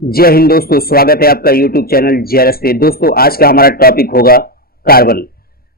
जय हिंद दोस्तों, स्वागत है आपका YouTube चैनल जेआरएस पे। दोस्तों आज का हमारा टॉपिक होगा कार्बन।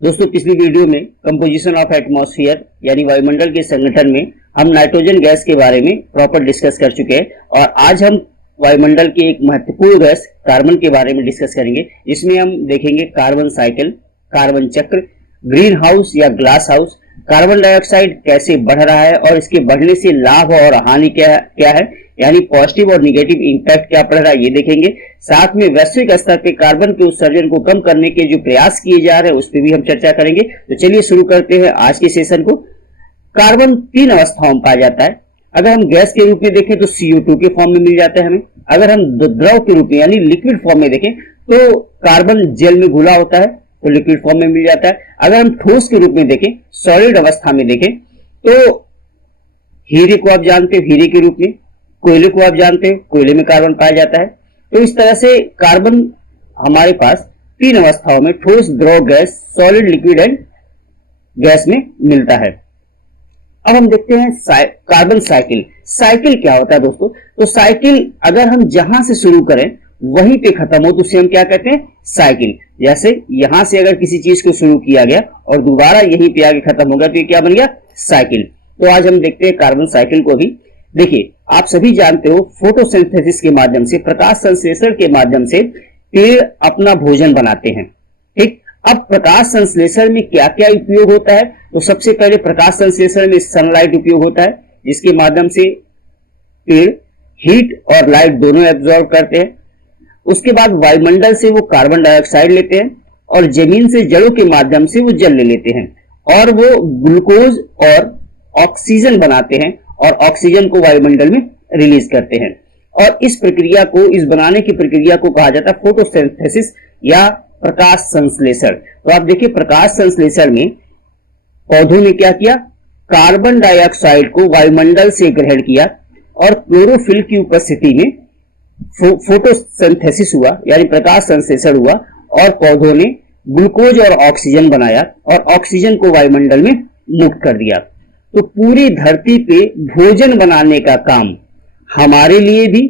दोस्तों पिछली वीडियो में कंपोजिशन ऑफ एटमॉस्फेयर यानी वायुमंडल के संगठन में हम नाइट्रोजन गैस के बारे में प्रॉपर डिस्कस कर चुके हैं और आज हम वायुमंडल के एक महत्वपूर्ण गैस कार्बन के बारे में डिस्कस करेंगे। इसमें हम देखेंगे कार्बन साइकिल, कार्बन चक्र, ग्रीन हाउस या ग्लास हाउस, कार्बन डाइऑक्साइड कैसे बढ़ रहा है और इसके बढ़ने से लाभ और हानि क्या है, यानी पॉजिटिव और निगेटिव इंपैक्ट क्या पड़ रहा है ये देखेंगे। साथ में वैश्विक स्तर पे कार्बन के उत्सर्जन को कम करने के जो प्रयास किए जा रहे हैं उस पर भी हम चर्चा करेंगे। तो चलिए शुरू करते हैं आज के सेशन को। कार्बन तीन अवस्थाओं में पाया जाता है। अगर हम गैस के रूप में देखें तो CO2 के फॉर्म में मिल जाता है हमें। अगर हम द्रव के रूप में यानी लिक्विड फॉर्म में देखें तो कार्बन जल में घुला होता है तो लिक्विड फॉर्म में मिल जाता है। अगर हम ठोस के रूप में देखें, सॉलिड अवस्था में देखें तो हीरे को आप जानते हो हीरे के रूप में, कोयले को आप जानते हो कोयले में कार्बन पाया जाता है। तो इस तरह से कार्बन हमारे पास तीन अवस्थाओं में ठोस, द्रव, gas, solid, liquid and gas में मिलता है। अब हम देखते हैं कार्बन साइकिल। साइकिल क्या होता है दोस्तों? तो साइकिल अगर हम जहां से शुरू करें वहीं पे खत्म हो तो उसे हम क्या कहते हैं? साइकिल। जैसे यहां से अगर किसी चीज को शुरू किया गया और दोबारा यहीं पे आगे खत्म हो गया तो ये क्या बन गया? साइकिल। तो आज हम देखते हैं कार्बन साइकिल को भी। देखिए आप सभी जानते हो फोटोसिंथेसिस के माध्यम से, प्रकाश संश्लेषण के माध्यम से पेड़ अपना भोजन बनाते हैं। ठीक, अब प्रकाश संश्लेषण में क्या क्या उपयोग होता है? तो सबसे पहले प्रकाश संश्लेषण में सनलाइट उपयोग होता है जिसके माध्यम से पेड़ हीट और लाइट दोनों एब्जॉर्ब करते हैं। उसके बाद वायुमंडल से वो कार्बन डाइऑक्साइड लेते हैं और जमीन से जड़ों के माध्यम से वो जल ले लेते हैं और वो ग्लूकोज और ऑक्सीजन बनाते हैं और ऑक्सीजन को वायुमंडल में रिलीज करते हैं। और इस प्रक्रिया को, इस बनाने की प्रक्रिया को कहा जाता है फोटोसिंथेसिस या प्रकाश संश्लेषण। तो आप देखिए प्रकाश संश्लेषण में पौधों ने क्या किया? कार्बन डाइऑक्साइड को वायुमंडल से ग्रहण किया और क्लोरोफिल की उपस्थिति में फोटोसिंथेसिस हुआ यानी प्रकाश संश्लेषण हुआ और पौधों ने ग्लूकोज और ऑक्सीजन बनाया और ऑक्सीजन को वायुमंडल में मुक्त कर दिया। तो पूरी धरती पे भोजन बनाने का काम हमारे लिए भी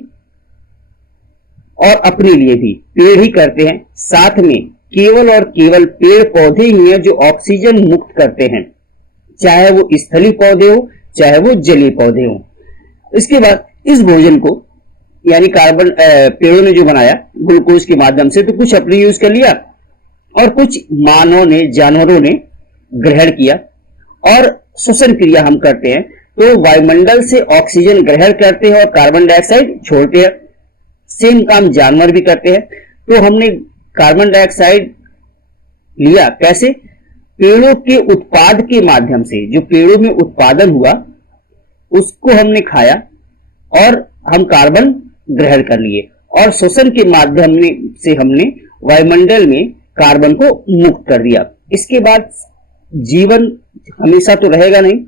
और अपने लिए भी पेड़ ही करते हैं। साथ में केवल और केवल पेड़ पौधे ही हैं जो ऑक्सीजन मुक्त करते हैं, चाहे वो स्थलीय पौधे हो चाहे वो जलीय पौधे हो। इसके बाद इस भोजन को यानी कार्बन पेड़ों ने जो बनाया ग्लूकोज के माध्यम से तो कुछ अपने यूज कर लिया और कुछ मानवों ने, जानवरों ने ग्रहण किया। और श्वसन क्रिया हम करते हैं तो वायुमंडल से ऑक्सीजन ग्रहण करते हैं और कार्बन डाइऑक्साइड छोड़ते हैं। सेम काम जानवर भी करते हैं। तो हमने कार्बन डाइऑक्साइड लिया कैसे? पेड़ों के उत्पाद के माध्यम से, जो पेड़ों में उत्पादन हुआ उसको हमने खाया और हम कार्बन ग्रहण कर लिए और श्वसन के माध्यम से हमने वायुमंडल में कार्बन को मुक्त कर दिया। इसके बाद जीवन हमेशा तो रहेगा नहीं,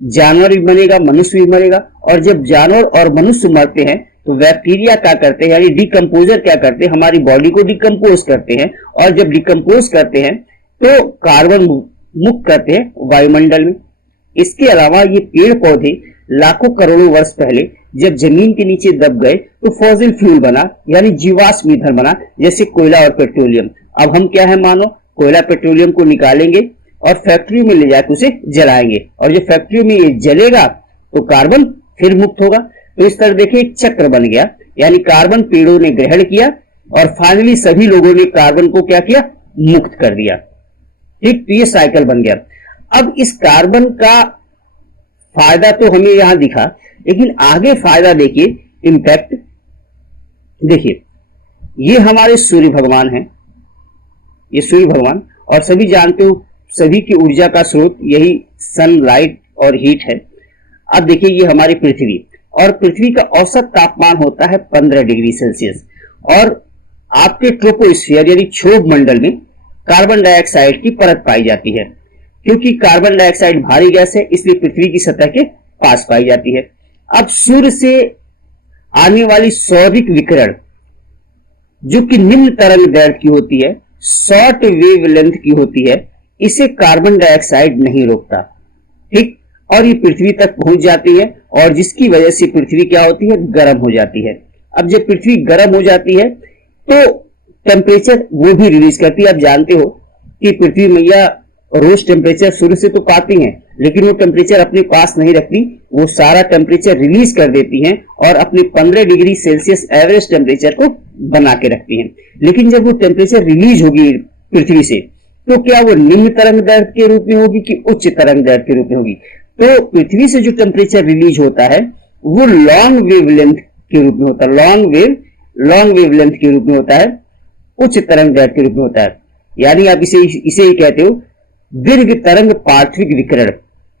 जानवर भी बनेगा, मनुष्य भी मरेगा। और जब जानवर और मनुष्य मरते हैं तो बैक्टीरिया क्या करते हैं यानी डिकम्पोजर क्या करते हैं? हमारी बॉडी को डिकम्पोज करते हैं और जब डिकम्पोज करते हैं तो कार्बन मुक्त करते हैं वायुमंडल में। इसके अलावा ये पेड़ पौधे लाखों करोड़ों वर्ष पहले जब जमीन के नीचे दब गए तो फॉसिल फ्यूल बना यानी जीवाश्म ईंधन बना, जैसे कोयला और पेट्रोलियम। अब हम क्या है, मानो कोयला पेट्रोलियम को निकालेंगे और फैक्ट्री में ले जाकर उसे जलाएंगे और जब फैक्ट्री में ये जलेगा तो कार्बन फिर मुक्त होगा। तो इस तरह देखिए एक चक्र बन गया यानी कार्बन पेड़ों ने ग्रहण किया और फाइनली सभी लोगों ने कार्बन को क्या किया? मुक्त कर दिया। ठीक, तो ये साइकिल बन गया। अब इस कार्बन का फायदा तो हमें यहां दिखा, लेकिन आगे फायदा देखिए, इंपैक्ट देखिए। ये हमारे सूर्य भगवान हैं, ये सूर्य भगवान, और सभी जानते हो सभी की ऊर्जा का स्रोत यही सनलाइट और हीट है। अब देखिए ये हमारी पृथ्वी, और पृथ्वी का औसत तापमान होता है 15 डिग्री सेल्सियस और आपके ट्रोपोस्फियर यानी क्षोभ मंडल में कार्बन डाइऑक्साइड की परत पाई जाती है। क्योंकि कार्बन डाइऑक्साइड भारी गैस है इसलिए पृथ्वी की सतह के पास पाई जाती है। अब सूर्य से आने वाली सौरिक विकिरण जो कि निम्न तरंग दैर्घ्य की होती है, शॉर्ट वेवलेंथ की होती है, इसे कार्बन डाइऑक्साइड नहीं रोकता। ठीक, और ये पृथ्वी तक पहुंच जाती है और जिसकी वजह से पृथ्वी क्या होती है? गर्म हो जाती है। अब जब पृथ्वी गर्म हो जाती है तो टेम्परेचर वो भी रिलीज करती है। आप जानते हो कि पृथ्वी मैया रोज टेम्परेचर सूर्य से तो पाती हैं, लेकिन वो टेम्परेचर अपने पास नहीं रखती, वो सारा टेम्परेचर रिलीज कर देती हैं और अपने 15 डिग्री सेल्सियस एवरेज टेम्परेचर को बना के रखती हैं। लेकिन जब वो टेम्परेचर रिलीज होगी पृथ्वी से, तो क्या वो निम्न तरंग दैर्घ्य के रूप में होगी कि उच्च तरंग दैर्घ्य के रूप में होगी? तो पृथ्वी से जो टेम्परेचर रिलीज होता है वो लॉन्ग वेवलेंथ के रूप में होता है, लॉन्ग वेवलेंथ के रूप में होता है, उच्च तरंग दैर्घ्य के रूप में होता है। यानी आप इसे ही कहते हो दीर्घ तरंग पार्थिव विकिरण।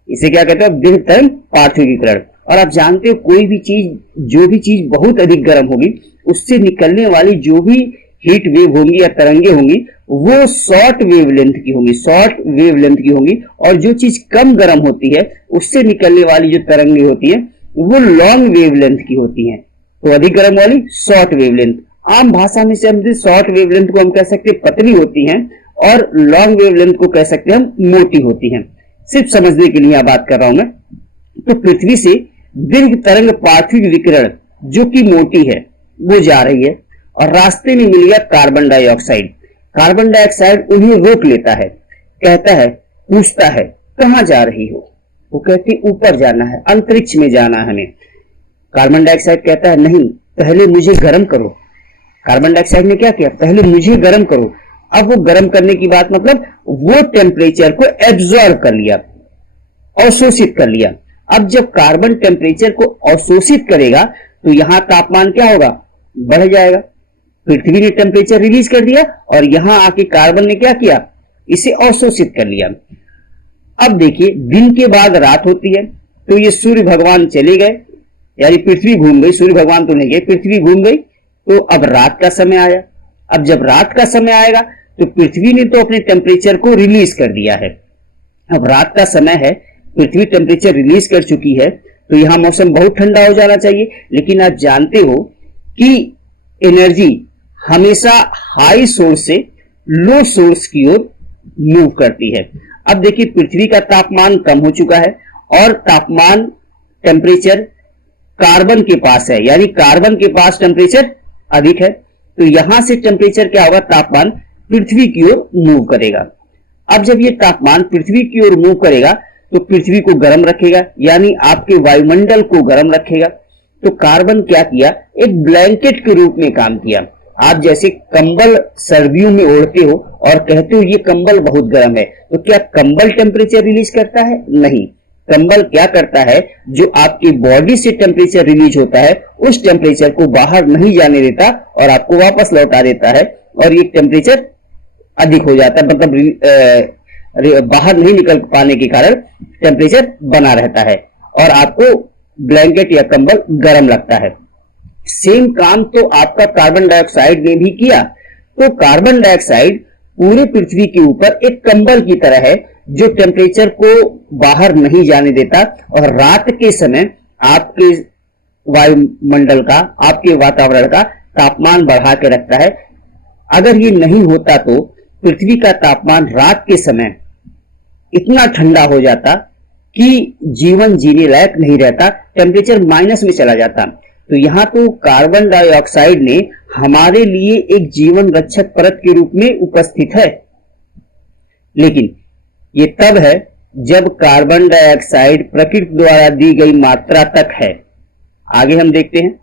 इसे क्या कहते हो? दीर्घ तरंग पार्थिव विकिरण। और आप जानते हो कोई भी चीज, जो भी चीज बहुत अधिक गर्म होगी, उससे निकलने वाली जो भी हीट वेव होंगी या तरंगे होंगी वो शॉर्ट वेवलेंथ की होंगी, और जो चीज कम गर्म होती है उससे निकलने वाली जो तरंगे होती है वो लॉन्ग वेवलेंथ की होती हैं। तो अधिक गर्म वाली शॉर्ट वेवलेंथ। आम भाषा में से शॉर्ट वेवलेंथ को हम कह सकते हैं पतली होती हैं और लॉन्ग वेवलेंथ को कह सकते हैं हम मोटी होती हैं। सिर्फ समझने के लिए बात कर रहा हूं मैं। तो पृथ्वी से दीर्घ तरंग पार्थिव विकिरण जो कि मोटी है वो जा रही है और रास्ते में मिल गया कार्बन डाइऑक्साइड। कार्बन डाइऑक्साइड उन्हें रोक लेता है, कहता है, पूछता है कहां जा रही हो? वो कहती ऊपर जाना है, अंतरिक्ष में जाना है हमें। कार्बन डाइऑक्साइड कहता है नहीं, पहले मुझे गर्म करो। कार्बन डाइऑक्साइड ने क्या किया? पहले मुझे गर्म करो। अब वो गर्म करने की बात मतलब वो टेम्परेचर को एब्जॉर्ब कर लिया, अवशोषित कर लिया। अब जब कार्बन टेम्परेचर को अवशोषित करेगा तो यहां तापमान क्या होगा? बढ़ जाएगा। पृथ्वी ने टेम्परेचर रिलीज कर दिया और यहां आके कार्बन ने क्या किया? इसे अवशोषित कर लिया। अब देखिए दिन के बाद रात होती है तो ये सूर्य भगवान चले गए, यानी पृथ्वी घूम गई, सूर्य भगवान तो नहीं गए, पृथ्वी घूम गई। तो अब रात का समय आया। अब जब रात का समय आएगा तो पृथ्वी ने तो अपने टेम्परेचर को रिलीज कर दिया है। अब रात का समय है, पृथ्वी टेम्परेचर रिलीज कर चुकी है, तो यहां मौसम बहुत ठंडा हो जाना चाहिए। लेकिन आप जानते हो कि एनर्जी हमेशा हाई सोर्स से लो सोर्स की ओर मूव करती है। अब देखिए पृथ्वी का तापमान कम हो चुका है और तापमान टेम्परेचर कार्बन के पास है, यानी कार्बन के पास टेम्परेचर अधिक है। तो यहां से टेम्परेचर क्या होगा? तापमान पृथ्वी की ओर मूव करेगा। अब जब ये तापमान पृथ्वी की ओर मूव करेगा तो पृथ्वी को गर्म रखेगा, यानी आपके वायुमंडल को गर्म रखेगा। तो कार्बन क्या किया? एक ब्लैंकेट के रूप में काम किया। आप जैसे कंबल सर्दियों में ओढ़ते हो और कहते हो ये कंबल बहुत गर्म है, तो क्या कंबल टेम्परेचर रिलीज करता है? नहीं। कंबल क्या करता है? जो आपकी बॉडी से टेम्परेचर रिलीज होता है उस टेम्परेचर को बाहर नहीं जाने देता और आपको वापस लौटा देता है, और ये टेम्परेचर अधिक हो जाता है, मतलब बाहर नहीं निकल पाने के कारण टेम्परेचर बना रहता है और आपको ब्लैंकेट या कंबल गर्म लगता है। सेम काम तो आपका कार्बन डाइऑक्साइड ने भी किया। तो कार्बन डाइऑक्साइड पूरे पृथ्वी के ऊपर एक कंबल की तरह है जो टेम्परेचर को बाहर नहीं जाने देता और रात के समय आपके वायुमंडल का, आपके वातावरण का तापमान बढ़ा के रखता है। अगर ये नहीं होता तो पृथ्वी का तापमान रात के समय इतना ठंडा हो जाता कि जीवन जीने लायक नहीं रहता, टेम्परेचर माइनस में चला जाता। तो यहां तो कार्बन डाइऑक्साइड ने हमारे लिए एक जीवन रक्षक परत के रूप में उपस्थित है। लेकिन ये तब है जब कार्बन डाइऑक्साइड प्रकृति द्वारा दी गई मात्रा तक है। आगे हम देखते हैं।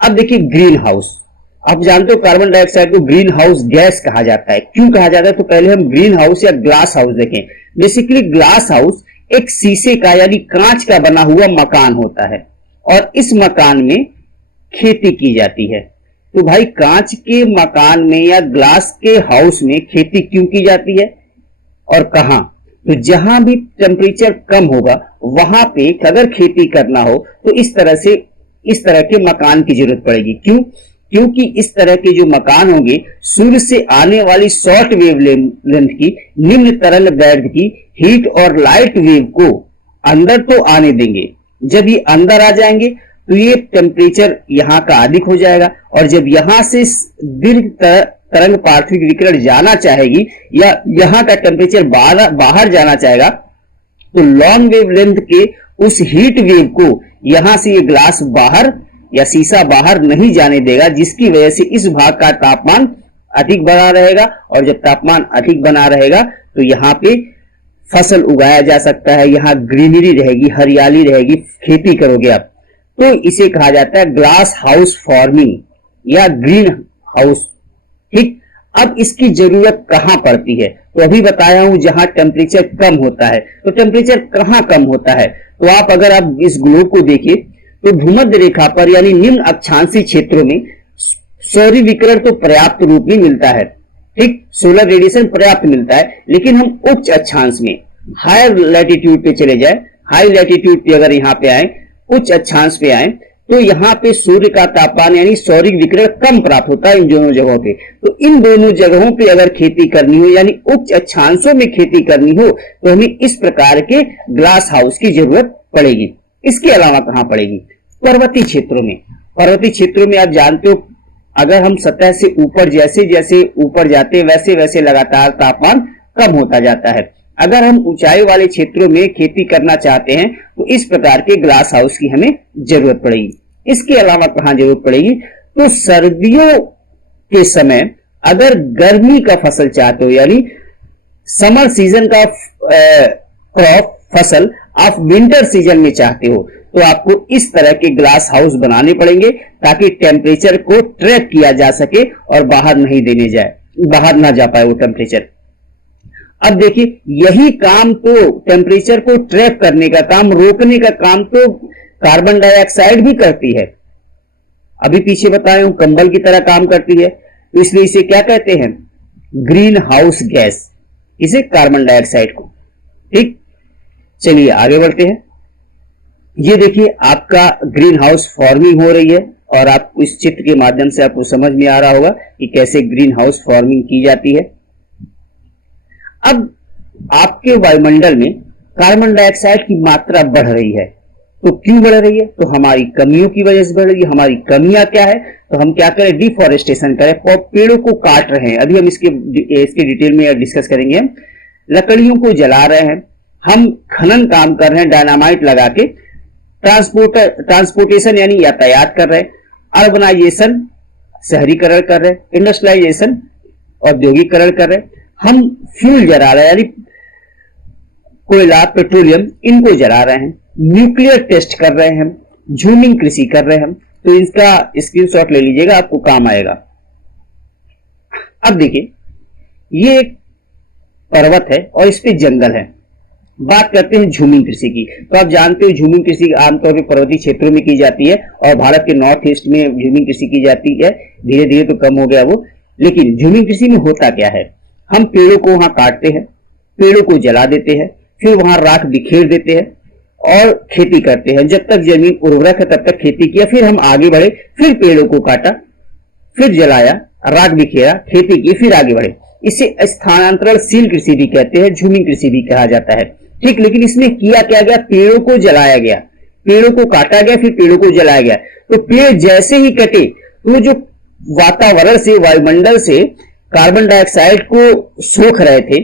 अब देखिए ग्रीन हाउस। आप जानते हो कार्बन डाइऑक्साइड को ग्रीन हाउस गैस कहा जाता है। क्यों कहा जाता है? तो पहले हम ग्रीन हाउस या ग्लास हाउस देखें। बेसिकली ग्लास हाउस एक शीशे का यानी कांच का बना हुआ मकान होता है और इस मकान में खेती की जाती है। तो भाई कांच के मकान में या ग्लास के हाउस में खेती क्यों की जाती है और कहां? तो जहां भी टेम्परेचर कम होगा वहां पे अगर खेती करना हो तो इस तरह के मकान की जरूरत पड़ेगी। क्यों? क्योंकि इस तरह के जो मकान होंगे सूर्य से आने वाली शॉर्ट वेव लेंथ की, निम्न तरंग दैर्घ्य की हीट और लाइट वेव को अंदर तो आने देंगे। जब ये अंदर आ जाएंगे तो ये टेम्परेचर यहाँ का अधिक हो जाएगा और जब यहां से दीर्घ तरंग पार्थिव विकिरण जाना चाहेगी या यहाँ का टेम्परेचर बाहर जाना चाहेगा तो लॉन्ग वेव लेंथ के उस हीट वेव को यहां से ये ग्लास बाहर या शीशा बाहर नहीं जाने देगा, जिसकी वजह से इस भाग का तापमान अधिक बना रहेगा। और जब तापमान अधिक बना रहेगा तो यहाँ पे फसल उगाया जा सकता है, यहाँ ग्रीनरी रहेगी, हरियाली रहेगी, खेती करोगे आप। तो इसे कहा जाता है ग्लास हाउस फार्मिंग या ग्रीन हाउस। ठीक, अब इसकी जरूरत कहां पड़ती है? तो अभी बताया हूं जहां टेम्परेचर कम होता है। तो टेम्परेचर कहां कम होता है? तो आप अगर आप इस ग्लोब को देखिए तो भूमध्य रेखा पर यानी निम्न अक्षांशीय क्षेत्रों में सौर विकिरण तो पर्याप्त रूप में मिलता है, ठीक, सोलर रेडिएशन पर्याप्त मिलता है। लेकिन हम उच्च अक्षांश में हायर लैटिट्यूड पे चले जाए, हाई लैटिट्यूड पे अगर यहाँ पे आए, उच्च अक्षांश पे आए, तो यहाँ पे सूर्य का तापमान यानी सौरिक विकिरण कम प्राप्त होता है इन दोनों जगहों पे। तो इन दोनों जगहों पे अगर खेती करनी हो यानी उच्च अक्षांशों में खेती करनी हो तो हमें इस प्रकार के ग्लास हाउस की जरूरत पड़ेगी। इसके अलावा कहां पड़ेगी? पर्वतीय क्षेत्रों में। पर्वतीय क्षेत्रों में आप जानते हो अगर हम सतह से ऊपर जैसे जैसे ऊपर जाते वैसे वैसे लगातार तापमान कम होता जाता है। अगर हम ऊंचाई वाले क्षेत्रों में खेती करना चाहते हैं तो इस प्रकार के ग्लास हाउस की हमें जरूरत पड़ेगी। इसके अलावा कहां जरूरत पड़ेगी? तो सर्दियों के समय अगर गर्मी का फसल चाहते हो यानी समर सीजन का क्रॉप फसल आप विंटर सीजन में चाहते हो तो आपको इस तरह के ग्लास हाउस बनाने पड़ेंगे ताकि टेम्परेचर को ट्रैप किया जा सके और बाहर नहीं देने जाए, बाहर ना जा पाए वो टेम्परेचर। अब देखिए यही काम तो टेम्परेचर को ट्रैप करने का काम, रोकने का काम तो कार्बन डाइऑक्साइड भी करती है। अभी पीछे बताया हूं कंबल की तरह काम करती है, तो इसलिए इसे क्या कहते हैं? ग्रीन हाउस गैस, इसे कार्बन डाइऑक्साइड को। ठीक, चलिए आगे बढ़ते हैं। ये देखिए आपका ग्रीन हाउस फार्मिंग हो रही है और आप इस चित्र के माध्यम से आपको समझ में आ रहा होगा कि कैसे ग्रीन हाउस फार्मिंग की जाती है। अब आपके वायुमंडल में कार्बन डाइऑक्साइड की मात्रा बढ़ रही है, तो क्यों बढ़ रही है? तो हमारी कमियों की वजह से बढ़ रही है। हमारी कमियां क्या है? तो हम क्या करें? डिफॉरेस्टेशन करें, पेड़ों को काट रहे हैं। अभी हम इसके डिटेल में डिस्कस करेंगे। लकड़ियों को जला रहे हैं, हम खनन काम कर रहे हैं डायनामाइट लगा के, ट्रांसपोर्टेशन यानी यातायात कर रहे हैं, अर्बनाइजेशन शहरीकरण कर रहे हैं, इंडस्ट्रियलाइजेशन औद्योगिकरण कर रहे हैं, हम फ्यूल जला रहे हैं यानी कोयला पेट्रोलियम इनको जला रहे हैं, न्यूक्लियर टेस्ट कर रहे हैं, झूमिंग कृषि कर रहे हैं। तो इसका स्क्रीनशॉट ले लीजिएगा, आपको काम आएगा। अब देखिए ये एक पर्वत है और इस पे जंगल है। बात करते हैं झूमिंग कृषि की। तो आप जानते हो झूमिंग कृषि आमतौर पर पर्वतीय क्षेत्रों में की जाती है और भारत के नॉर्थ ईस्ट में झूमिंग कृषि की जाती है। धीरे धीरे तो कम हो गया वो, लेकिन झूमिंग कृषि में होता क्या है? हम पेड़ों को वहां काटते हैं, पेड़ों को जला देते हैं, फिर वहां राख बिखेर देते हैं और खेती करते हैं। जब तक जमीन उर्वरक है तब तक खेती किया, फिर हम आगे बढ़े, फिर पेड़ों को काटा, फिर जलाया, राख बिखेरा, खेती की, फिर आगे बढ़े। इसे स्थानांतरणशील कृषि भी कहते हैं, झूमिंग कृषि भी कहा जाता है। ठीक, लेकिन इसमें किया क्या गया? पेड़ों को जलाया गया, पेड़ों को काटा गया, फिर पेड़ों को जलाया गया। तो पेड़ जैसे ही कटे तो जो वातावरण से, वायुमंडल से कार्बन डाइऑक्साइड को सोख रहे थे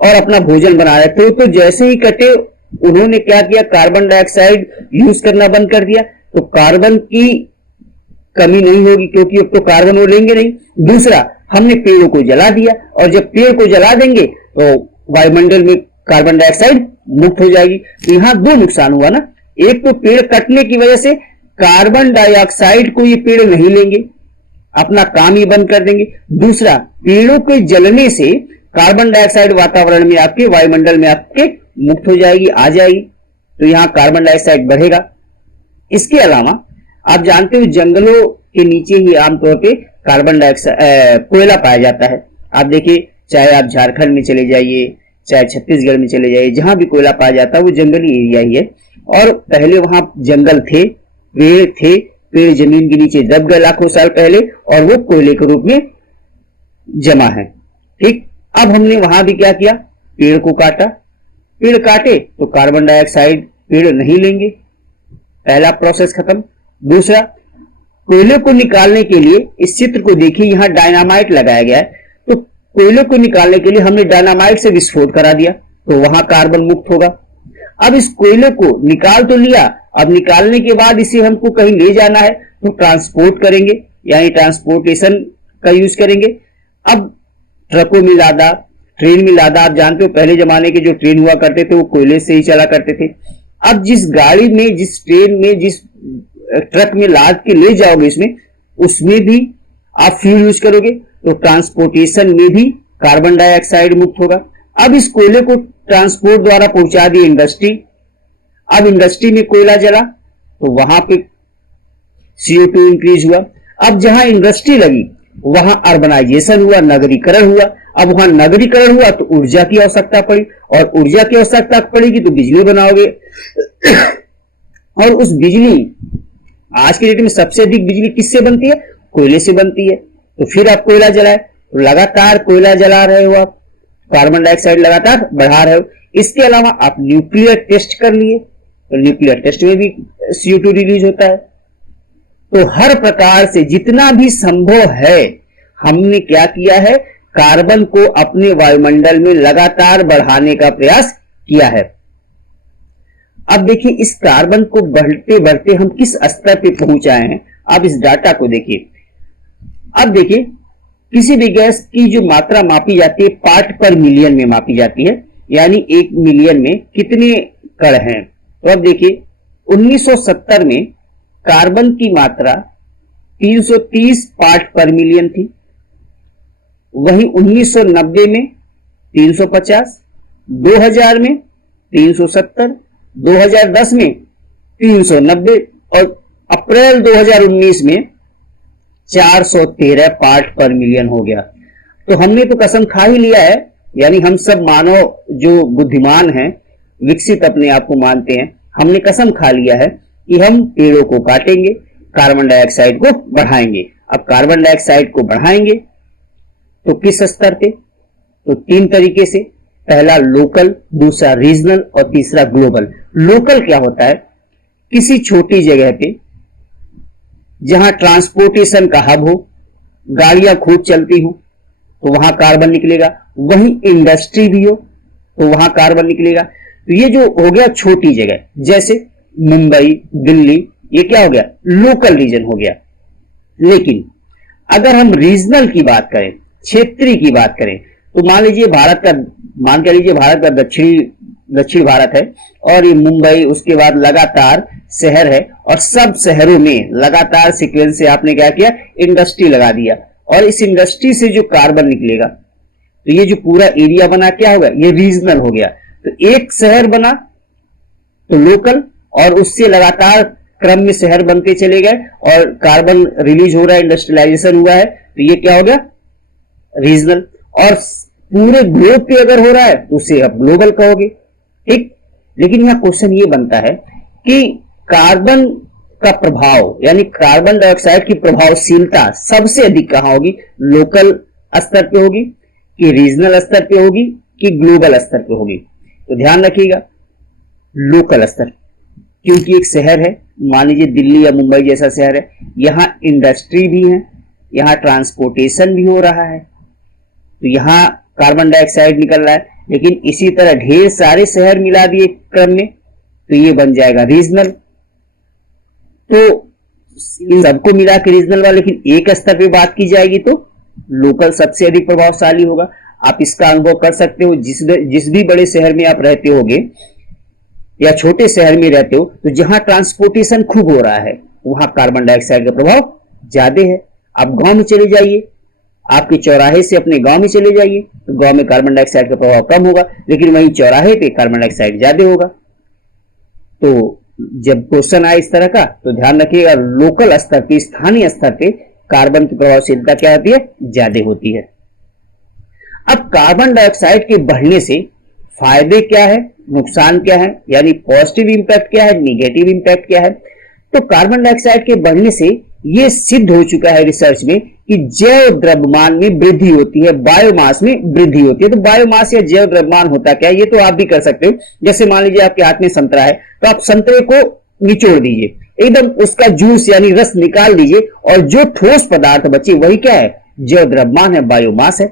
और अपना भोजन बना रहे थे, तो जैसे ही कटे उन्होंने क्या किया? कार्बन डाइऑक्साइड यूज करना बंद कर दिया। तो कार्बन की कमी नहीं होगी क्योंकि अब तो कार्बन वो लेंगे नहीं। दूसरा, हमने पेड़ों को जला दिया और जब पेड़ को जला देंगे तो वायुमंडल में कार्बन डाइऑक्साइड मुक्त हो जाएगी। तो यहां दो नुकसान हुआ ना, एक तो पेड़ कटने की वजह से कार्बन डाइऑक्साइड को ये पेड़ नहीं लेंगे, अपना काम ही बंद कर देंगे। दूसरा, पेड़ों के जलने से कार्बन डाइऑक्साइड वातावरण में आपके, वायुमंडल में आपके मुक्त हो जाएगी, आ जाएगी। तो यहां कार्बन डाइऑक्साइड बढ़ेगा। इसके अलावा आप जानते हो जंगलों के नीचे ही आमतौर पे कार्बन डाइऑक्साइड कोयला पाया जाता है। आप देखिए, चाहे आप झारखंड में चले जाइए, चाहे छत्तीसगढ़ में चले जाइए, जहां भी कोयला पाया जाता है वो जंगली एरिया ही है। और पहले वहां जंगल थे, पेड़ थे, पेड़ जमीन के नीचे दब गए लाखों साल पहले और वो कोयले के रूप में जमा है। ठीक, अब हमने वहां भी क्या किया? पेड़ को काटा, पेड़ काटे तो कार्बन डाइऑक्साइड पेड़ नहीं लेंगे, पहला प्रोसेस खत्म। दूसरा, कोयले को निकालने के लिए इस चित्र को देखिए, यहां डायनामाइट लगाया गया है। तो कोयले को निकालने के लिए हमने डायनामाइट से विस्फोट करा दिया तो वहां कार्बन मुक्त होगा। अब इस कोयले को निकाल तो लिया, अब निकालने के बाद इसे हमको कहीं ले जाना है तो ट्रांसपोर्ट करेंगे, यानी ट्रांसपोर्टेशन का यूज करेंगे। अब ट्रकों में लादा, ट्रेन में लादा, आप जानते हो पहले जमाने के जो ट्रेन हुआ करते थे वो कोयले से ही चला करते थे। अब जिस गाड़ी में, जिस ट्रेन में, जिस ट्रक में लाद के ले जाओगे इसमें, उसमें भी आप फ्यूल यूज करोगे, तो ट्रांसपोर्टेशन में भी कार्बन डाइऑक्साइड मुक्त होगा। अब इस कोयले को ट्रांसपोर्ट द्वारा पहुंचा दिए इंडस्ट्री। अब इंडस्ट्री में कोयला जला तो वहां पे CO2 इंक्रीज हुआ। अब जहां इंडस्ट्री लगी वहां अर्बनाइजेशन हुआ, नगरीकरण हुआ। अब वहां नगरीकरण हुआ तो ऊर्जा की आवश्यकता पड़ी, और ऊर्जा की आवश्यकता पड़ेगी तो बिजली बनाओगे और उस बिजली, आज के डेट में सबसे अधिक बिजली किससे बनती है? कोयले से बनती है। तो फिर आप कोयला जलाए, तो लगातार कोयला जला रहे हो, आप कार्बन डाइऑक्साइड लगातार बढ़ा रहे हो। इसके अलावा आप न्यूक्लियर टेस्ट कर लिए, तो न्यूक्लियर टेस्ट में भी CO2 रिलीज होता है। तो हर प्रकार से जितना भी संभव है हमने क्या किया है, कार्बन को अपने वायुमंडल में लगातार बढ़ाने का प्रयास किया है। अब देखिए इस कार्बन को बढ़ते बढ़ते हम किस स्तर पे पहुंच आए हैं। आप इस डाटा को देखिए। अब देखिए किसी भी गैस की जो मात्रा मापी जाती है पार्ट पर मिलियन में मापी जाती है, यानी 1 मिलियन में कितने कण हैं। तो अब देखिए 1970 में कार्बन की मात्रा 330 पार्ट पर मिलियन थी, वहीं 1990 में 350, 2000 में 370, 2010 में 390 और अप्रैल 2019 में 413 पार्ट पर मिलियन हो गया। तो हमने तो कसम खा ही लिया है, यानी हम सब मानव जो बुद्धिमान हैं, विकसित अपने आप को मानते हैं, हमने कसम खा लिया है कि हम पेड़ों को काटेंगे, कार्बन डाइऑक्साइड को बढ़ाएंगे। अब कार्बन डाइऑक्साइड को बढ़ाएंगे तो किस स्तर पे? तो 3 तरीके से, पहला लोकल, दूसरा रीजनल और तीसरा ग्लोबल। लोकल क्या होता है? किसी छोटी जगह पे जहां ट्रांसपोर्टेशन का हब हो, गाड़ियां खूब चलती हो तो वहां कार्बन निकलेगा, वहीं इंडस्ट्री भी हो तो वहां कार्बन निकलेगा। तो ये जो हो गया छोटी जगह, जैसे मुंबई, दिल्ली, ये क्या हो गया? लोकल रीजन हो गया। लेकिन अगर हम रीजनल की बात करें, क्षेत्रीय की बात करें, तो मान लीजिए भारत का दक्षिण भारत है और ये मुंबई, उसके बाद लगातार शहर है और सब शहरों में लगातार सीक्वेंस से आपने क्या किया? इंडस्ट्री लगा दिया, और इस इंडस्ट्री से जो कार्बन निकलेगा तो ये जो पूरा एरिया बना क्या होगा? ये रीजनल हो गया। तो एक शहर बना तो लोकल, और उससे लगातार क्रम में शहर बनते चले गए और कार्बन रिलीज हो रहा है, इंडस्ट्रियलाइजेशन हुआ है, तो ये क्या हो गया? रीजनल। और पूरे ग्लोब पे अगर हो रहा है तो उसे आप ग्लोबल कहोगे, ठीक। लेकिन यहां क्वेश्चन ये बनता है कि कार्बन का प्रभाव, यानी कार्बन डाइऑक्साइड की प्रभावशीलता सबसे अधिक कहां होगी? लोकल स्तर पे होगी कि रीजनल स्तर पे होगी कि ग्लोबल स्तर पे होगी? तो ध्यान रखिएगा लोकल स्तर, क्योंकि एक शहर है, मान लीजिए दिल्ली या मुंबई जैसा शहर है, यहां इंडस्ट्री भी है, यहां ट्रांसपोर्टेशन भी हो रहा है, तो यहां कार्बन डाइऑक्साइड निकल रहा है। लेकिन इसी तरह ढेर सारे शहर मिला दिए क्रम में तो ये बन जाएगा रीजनल। तो इन सबको मिला के रीजनल वाला, लेकिन एक स्तर पे बात की जाएगी तो लोकल सबसे अधिक प्रभावशाली होगा। आप इसका अनुभव कर सकते हो, जिस भी बड़े शहर में आप रहते होगे या छोटे शहर में रहते हो, तो जहां ट्रांसपोर्टेशन खूब हो रहा है वहां कार्बन डाइऑक्साइड का प्रभाव ज्यादा है। आप गांव में चले जाइए, आपके चौराहे से अपने गांव में चले जाइए तो गांव में कार्बन डाइऑक्साइड का प्रभाव कम होगा, लेकिन वहीं चौराहे पे कार्बन डाइऑक्साइड ज्यादा होगा। तो जब क्वेश्चन आए इस तरह का तो ध्यान रखिएगा लोकल स्तर पे, स्थानीय स्तर पे कार्बन की प्रभावशीलता क्या होती है? ज्यादा होती है। अब कार्बन डाइऑक्साइड के बढ़ने से फायदे क्या है, नुकसान क्या है, यानी पॉजिटिव इंपैक्ट क्या है, निगेटिव इंपैक्ट क्या है। तो कार्बन डाइऑक्साइड के बढ़ने से यह सिद्ध हो चुका है रिसर्च में कि जैव द्रव्यमान में वृद्धि होती है, बायोमास में वृद्धि होती है। तो बायोमास या जैव द्रव्यमान होता क्या है, ये तो आप भी कर सकते हो। जैसे मान लीजिए आपके हाथ में संतरा है, तो आप संतरे को निचोड़ दीजिए, एकदम उसका जूस यानी रस निकाल दीजिए, और जो ठोस पदार्थ बचे वही क्या है? जैव द्रव्यमान है, बायोमास है।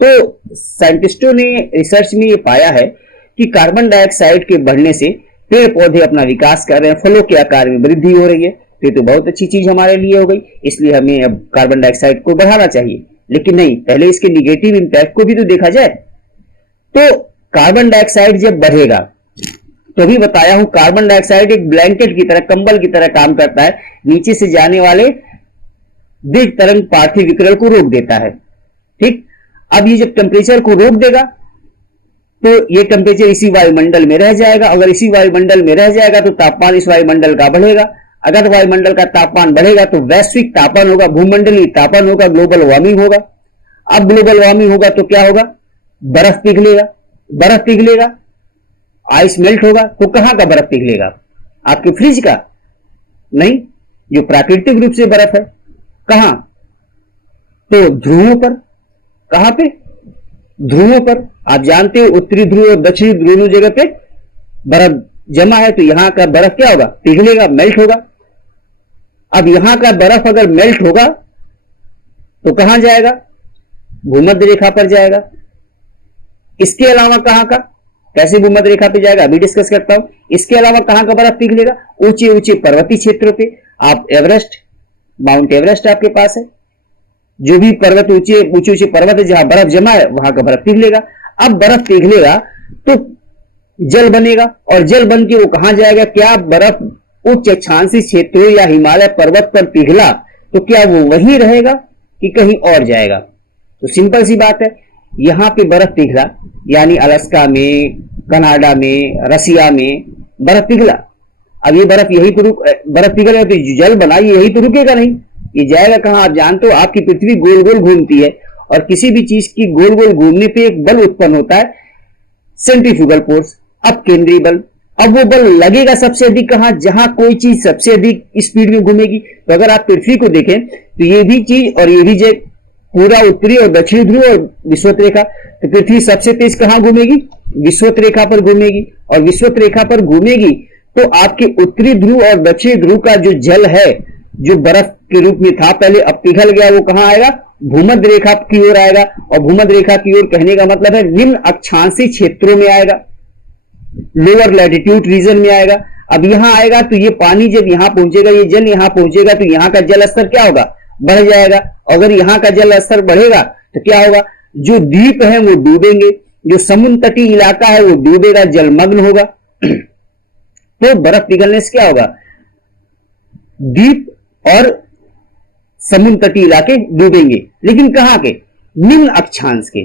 तो साइंटिस्टों ने रिसर्च में ये पाया है कि कार्बन डाइऑक्साइड के बढ़ने से पेड़ पौधे अपना विकास कर रहे हैं, फलों के आकार में वृद्धि हो रही है, तो ये तो बहुत अच्छी चीज हमारे लिए हो गई, इसलिए हमें अब कार्बन डाइऑक्साइड को बढ़ाना चाहिए। लेकिन नहीं, पहले इसके निगेटिव इंपैक्ट को भी तो देखा जाए। तो कार्बन डाइऑक्साइड जब बढ़ेगा, तो अभी बताया हूं कार्बन डाइऑक्साइड एक ब्लैंकेट की तरह, कंबल की तरह काम करता है, नीचे से जाने वाले दीर्घ तरंग पार्थिव विकिरण को रोक देता है। ठीक, अब ये जब टेम्परेचर को रोक देगा तो ये टेम्परेचर इसी वायुमंडल में रह जाएगा। अगर इसी वायुमंडल में रह जाएगा तो तापमान इस वायुमंडल का बढ़ेगा। अगर वायुमंडल का तापमान बढ़ेगा तो वैश्विक तापमान होगा, भूमंडलीय तापमान होगा, ग्लोबल वार्मिंग होगा। अब ग्लोबल वार्मिंग होगा तो क्या होगा? बर्फ पिघलेगा। बर्फ पिघलेगा, आइस मेल्ट होगा। तो कहां का बर्फ पिघलेगा? आपके फ्रिज का नहीं, जो प्राकृतिक रूप से बर्फ है। कहां? तो ध्रुवों पर। कहां पे? ध्रुवों पर। आप जानते हो उत्तरी ध्रुव और दक्षिणी ध्रुव दोनों जगह पे बर्फ जमा है, तो यहां का बर्फ क्या होगा? पिघलेगा, मेल्ट होगा। अब यहां का बर्फ अगर मेल्ट होगा तो कहां जाएगा? भूमध्य रेखा पर जाएगा। इसके अलावा कहां का? कैसे भूमध्य रेखा पे जाएगा अभी डिस्कस करता हूं। इसके अलावा कहां का बर्फ पिघलेगा? ऊंचे ऊंचे पर्वतीय क्षेत्रों पे। आप एवरेस्ट, माउंट एवरेस्ट आपके पास है, जो भी पर्वत ऊंचे ऊंचे पर्वत है जहां बर्फ जमा है वहां का बर्फ पिघलेगा। अब बर्फ पिघलेगा तो जल बनेगा, और जल बन के वो कहां जाएगा? क्या बर्फ उच्च अक्षांशीय क्षेत्रों या हिमालय पर्वत पर पिघला तो क्या वो वहीं रहेगा कि कहीं और जाएगा? तो सिंपल सी बात है, यहां पे बर्फ पिघला यानी अलास्का में, कनाडा में, रसिया में बर्फ पिघला। अब ये बर्फ यही तो बर्फ पिघला तो जल बना, यही तो रुकेगा नहीं, ये जाएगा कहां? आप जानते हो आपकी पृथ्वी गोल गोल घूमती है, और किसी भी चीज की गोल गोल घूमने पे एक बल उत्पन्न होता है, सेंट्रीफ्यूगल फोर्स, अपकेंद्रीय बल। अब वो बल लगेगा सबसे अधिक कहां? जहां कोई चीज सबसे अधिक स्पीड में घूमेगी। तो अगर आप पृथ्वी को देखें तो ये भी चीज और ये भी पूरा उत्तरी और दक्षिणी ध्रुव और विषुवत रेखा, तो पृथ्वी सबसे तेज कहां घूमेगी? विषुवत रेखा पर घूमेगी। और विषुवत रेखा पर घूमेगी तो आपके उत्तरी ध्रुव और दक्षिणी ध्रुव का जो जल है, जो बर्फ के रूप में था पहले, अब पिघल गया, वो कहां आएगा? भूमध्य रेखा की ओर आएगा। और भूमध्य रेखा की ओर कहने का मतलब है निम्न अक्षांशीय क्षेत्रों में आएगा, लोअर लैटिट्यूड रीजन में आएगा। अब यहां आएगा तो ये पानी जब यहां पहुंचेगा, ये जल यहां पहुंचेगा तो यहां का जल स्तर क्या होगा? बढ़ जाएगा। अगर यहां का जल स्तर बढ़ेगा तो क्या होगा? जो द्वीप है वो डूबेंगे, जो समुद्र तटीय इलाका है वो डूबेगा, जलमग्न होगा। तो बर्फ पिघलने से क्या होगा? द्वीप और समुद्र तटीय इलाके डूबेंगे, लेकिन कहां के? निम्न अक्षांश के,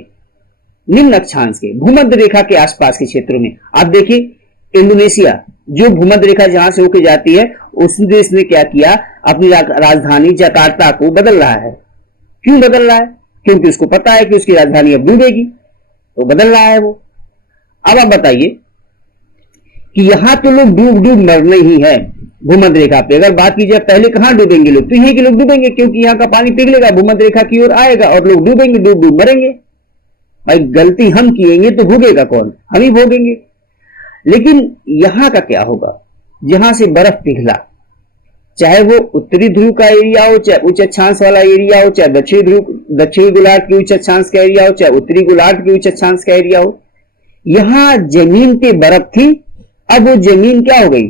निम्न अक्षांश के, भूमध्य रेखा के आसपास के क्षेत्रों में। आप देखिए इंडोनेशिया, जो भूमध्य रेखा जहां से होकर जाती है, उस देश ने क्या किया? अपनी राजधानी जकार्ता को बदल रहा है। क्यों बदल रहा है? क्योंकि उसको पता है कि उसकी राजधानी अब डूबेगी, तो बदल रहा है वो। अब आप बताइए कि यहां तो लोग डूब डूब मरने ही है भूमध्य रेखा पे। अगर बात की जाए पहले कहां डूबेंगे लोग, तो यही के लोग डूबेंगे, क्योंकि यहां का पानी पिघलेगा, भूमध्य रेखा की ओर आएगा और लोग डूबेंगे, डूब डूब मरेंगे। भाई गलती हम किएंगे तो भोगेगा कौन? हम ही भोगेंगे। लेकिन यहां का क्या होगा? जहां से बर्फ पिघला, चाहे वो उत्तरी ध्रुव का एरिया हो, चाहे उच्च अक्षांश वाला एरिया हो, चाहे दक्षिणी गोलार्ध के उच्च अक्षांश का एरिया हो, चाहे उत्तरी गोलार्ध के उच्च अक्षांश का एरिया हो, यहां जमीन पे बर्फ थी, अब वो जमीन क्या हो गई?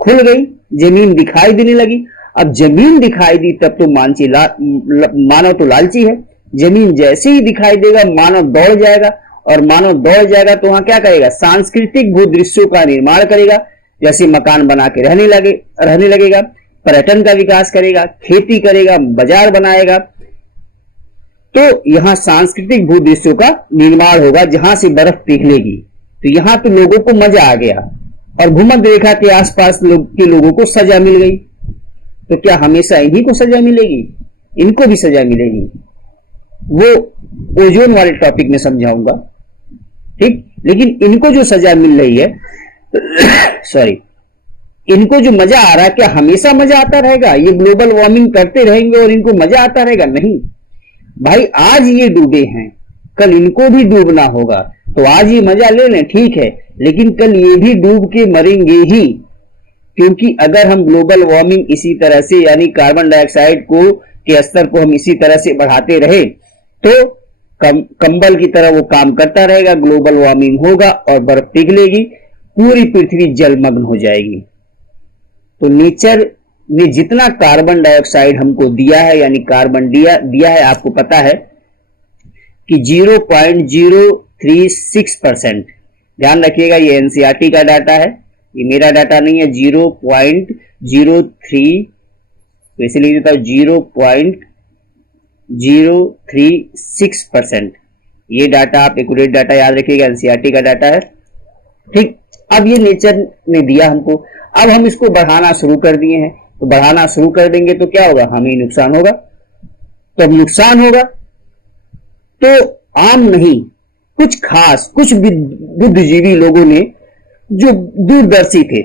खुल गई, जमीन दिखाई देने लगी। अब जमीन दिखाई दी तब तो मानव तो लालची है, जमीन जैसे ही दिखाई देगा मानव दौड़ जाएगा, और मानव दौड़ जाएगा तो वहां क्या करेगा? सांस्कृतिक भूदृश्यों का निर्माण करेगा, जैसे मकान बना के रहने लगेगा, पर्यटन का विकास करेगा, खेती करेगा, बाजार बनाएगा। तो यहां सांस्कृतिक भूदृश्यों का निर्माण होगा जहां से बर्फ पिघलेगी। तो यहां तो लोगों को मजा आ गया, और भूमध्य रेखा के आसपास के लोगों को सजा मिल गई। तो क्या हमेशा इन्हीं को सजा मिलेगी? इनको भी सजा मिलेगी। वो ओजोन वाले टॉपिक में समझाऊंगा, ठीक। लेकिन इनको जो सजा मिल रही है सॉरी, इनको जो मजा आ रहा है, क्या हमेशा मजा आता रहेगा? ये ग्लोबल वार्मिंग करते रहेंगे और इनको मजा आता रहेगा? नहीं भाई, आज ये डूबे हैं, कल इनको भी डूबना होगा। तो आज ये मजा ले लें, ठीक है, लेकिन कल ये भी डूब के मरेंगे ही। क्योंकि अगर हम ग्लोबल वार्मिंग इसी तरह से, यानी कार्बन डाइऑक्साइड को के स्तर को हम इसी तरह से बढ़ाते रहे, तो कंबल की तरह वो काम करता रहेगा, ग्लोबल वार्मिंग होगा और बर्फ पिघलेगी, पूरी पृथ्वी जलमग्न हो जाएगी। तो नेचर ने जितना कार्बन डाइऑक्साइड हमको दिया है, यानी कार्बन दिया है, आपको पता है कि 0.036%। ध्यान रखिएगा, ये एनसीईआरटी का डाटा है, ये मेरा डाटा नहीं है। 0.03, वैसे लिख देता हूं 0.036%। ये डाटा आप एक्यूरेट डाटा याद रखिएगा, एनसीईआरटी का डाटा है। ठीक, अब ये नेचर ने दिया हमको, अब हम इसको बढ़ाना शुरू कर दिए हैं, तो बढ़ाना शुरू कर देंगे तो क्या होगा, हमें नुकसान होगा। तो अब नुकसान होगा तो आम नहीं, कुछ खास, कुछ बुद्धिजीवी लोगों ने जो दूरदर्शी थे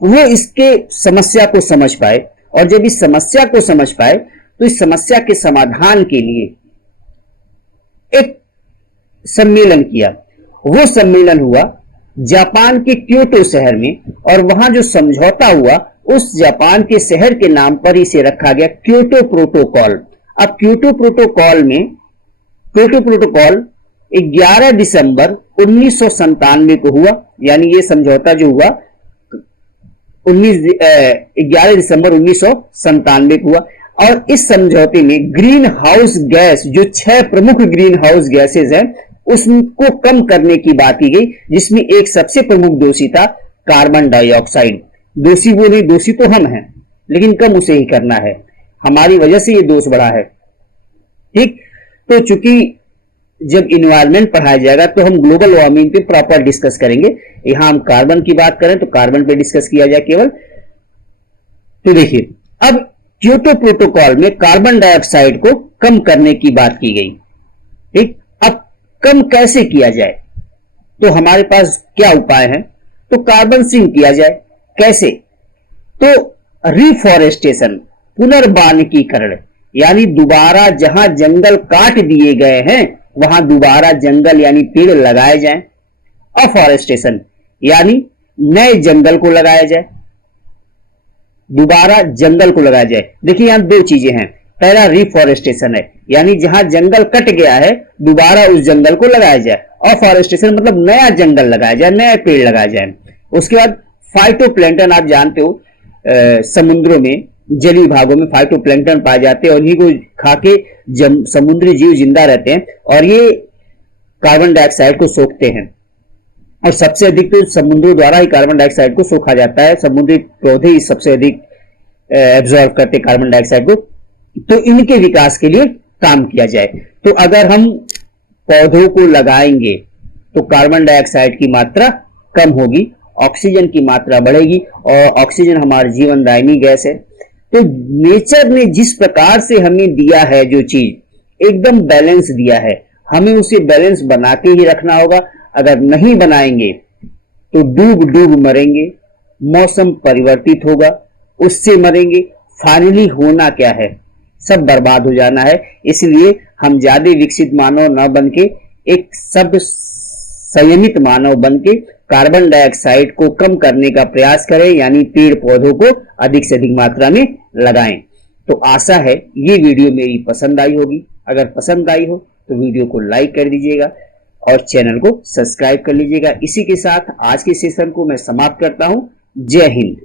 वो इसके समस्या को समझ पाए, और जब इस समस्या को समझ पाए तो इस समस्या के समाधान के लिए एक सम्मेलन किया। वो सम्मेलन हुआ जापान के क्योटो शहर में, और वहां जो समझौता हुआ उस जापान के शहर के नाम पर इसे रखा गया क्योटो प्रोटोकॉल। अब क्योटो प्रोटोकॉल 11 दिसंबर 1997 को हुआ, यानी ये समझौता जो हुआ 11 दिसंबर 1997 को हुआ। और इस समझौते में ग्रीन हाउस गैस, जो 6 प्रमुख ग्रीन हाउस गैसेज हैं, उसको कम करने की बात की गई, जिसमें एक सबसे प्रमुख दोषी था कार्बन डाइऑक्साइड। दोषी वो नहीं, दोषी तो हम हैं, लेकिन कम उसे ही करना है, हमारी वजह से ये दोष बढ़ा है। ठीक, तो चूंकि जब इन्वायरमेंट पढ़ाया जाएगा तो हम ग्लोबल वार्मिंग पे प्रॉपर डिस्कस करेंगे। यहां हम कार्बन की बात करें तो कार्बन पे डिस्कस किया जाए केवल। तो देखिए, अब क्योटो प्रोटोकॉल में कार्बन डाइऑक्साइड को कम करने की बात की गई। ठीक, अब कम कैसे किया जाए, तो हमारे पास क्या उपाय हैं, तो कार्बन सिंक किया जाए। कैसे, तो रिफॉरेस्टेशन, पुनर्वानिकीकरण, यानी दोबारा जहां जंगल काट दिए गए हैं वहां दोबारा जंगल यानी पेड़ लगाए जाएं। अफॉरेस्टेशन, यानी नए जंगल को लगाया जाए, दोबारा जंगल को लगाया जाए। देखिए यहां 2 चीजें हैं, पहला रिफॉरेस्टेशन है, यानी जहां जंगल कट गया है दोबारा उस जंगल को लगाया जाए। अफॉरेस्टेशन मतलब नया जंगल लगाया जाए, नए पेड़ लगाए जाए। उसके बाद फाइटोप्लैंटन, आप जानते हो समुद्रों में, जलीय भागों में फाइटोप्लैंटन पाए जाते हैं, और इन्हीं को खा के समुद्री जीव जिंदा रहते हैं, और ये कार्बन डाइऑक्साइड को सोखते हैं। और सबसे अधिक तो समुद्रों द्वारा ही कार्बन डाइऑक्साइड को सोखा जाता है, समुद्री पौधे ही सबसे अधिक एब्जॉर्ब करते हैं कार्बन डाइऑक्साइड को। तो इनके विकास के लिए काम किया जाए। तो अगर हम पौधों को लगाएंगे तो कार्बन डाइऑक्साइड की मात्रा कम होगी, ऑक्सीजन की मात्रा बढ़ेगी, और ऑक्सीजन हमारी जीवनदायिनी गैस है। तो नेचर ने जिस प्रकार से हमें दिया है, जो चीज एकदम बैलेंस दिया है, हमें उसे बैलेंस बना के ही रखना होगा। अगर नहीं बनाएंगे तो डूब डूब मरेंगे, मौसम परिवर्तित होगा, उससे मरेंगे। फाइनली होना क्या है, सब बर्बाद हो जाना है। इसलिए हम ज्यादा विकसित मानव न बन के एक सब संयमित मानव बन के कार्बन डाइऑक्साइड को कम करने का प्रयास करें, यानी पेड़ पौधों को अधिक से अधिक मात्रा में लगाएं। तो आशा है ये वीडियो मेरी पसंद आई होगी। अगर पसंद आई हो तो वीडियो को लाइक कर दीजिएगा और चैनल को सब्सक्राइब कर लीजिएगा। इसी के साथ आज के सेशन को मैं समाप्त करता हूं। जय हिंद।